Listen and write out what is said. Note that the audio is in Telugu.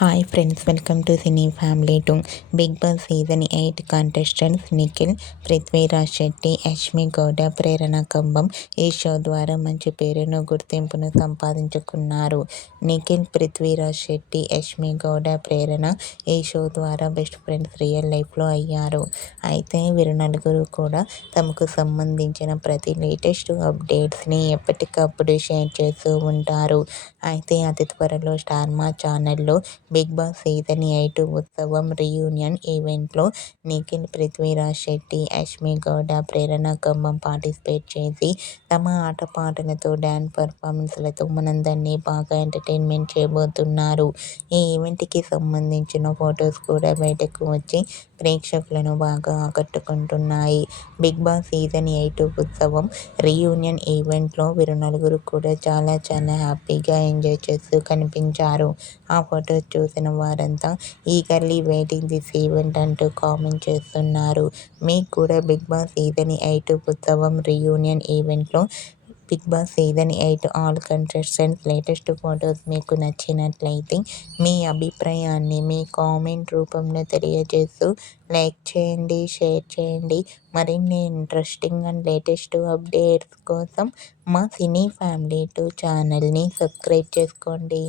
Hi friends, welcome to cine family 2. Bigg Boss season 8 contestants Nikhil, Prithviraj Shetty, Yashmi Gowda, Prerana Kambam ఈ షో ద్వారా మంచి పేరును, గుర్తింపును సంపాదించుకున్నారు. నిఖిల్, పృథ్వీరాజ్ శెట్టి, యష్మి గౌడ, ప్రేరణ ఈ షో ద్వారా బెస్ట్ ఫ్రెండ్స్ రియల్ లైఫ్లో అయ్యారు. అయితే వీరు నలుగురు కూడా తమకు సంబంధించిన ప్రతి లేటెస్ట్ అప్డేట్స్ని ఎప్పటికప్పుడు షేర్ చేస్తూ ఉంటారు. అయితే అతి త్వరలో స్టార్ మా ఛానల్లో బిగ్ బాస్ సీజన్ 8 ఉత్సవం రీయూనియన్ ఈవెంట్లో నిఖిల్, పృథ్వీరాజ్ శెట్టి, యష్మి గౌడ, ప్రేరణ కంబం పార్టిసిపేట్ చేసి తమ ఆటపాటలతో, డ్యాన్స్ పర్ఫార్మెన్స్లతో మనందరినీ బాగా ఎంటర్టైన్మెంట్ చేయబోతున్నారు. ఈ ఈవెంట్కి సంబంధించిన ఫొటోస్ కూడా బయటకు వచ్చి ప్రేక్షకులను బాగా ఆకట్టుకుంటున్నాయి. బిగ్ బాస్ సీజన్ 8 ఉత్సవం రీయూనియన్ ఈవెంట్లో వీరు నలుగురు కూడా చాలా హ్యాపీగా ఎంజాయ్ చేస్తూ కనిపించారు. ఆ ఫొటోస్ చూసిన వారంతా ఈగర్లీ వెయిటింగ్ దిస్ ఈవెంట్ అంటూ కామెంట్ చేస్తున్నారు. మీకు కూడా బిగ్ బాస్ సీజన్ 8 ఉత్సవం రీయూనియన్ ఈవెంట్లో Bigg Boss season 8 all contestants latest photos మీకు నచ్చినట్లయితే మీ అభిప్రాయాన్ని మీ కామెంట్ రూపంలో తెలియజేస్తూ లైక్ చేయండి, షేర్ చేయండి. మరిన్ని ఇంట్రెస్టింగ్ అండ్ లేటెస్ట్ అప్డేట్స్ కోసం మా సినీ ఫ్యామిలీ 2 ఛానల్ని సబ్స్క్రైబ్ చేసుకోండి.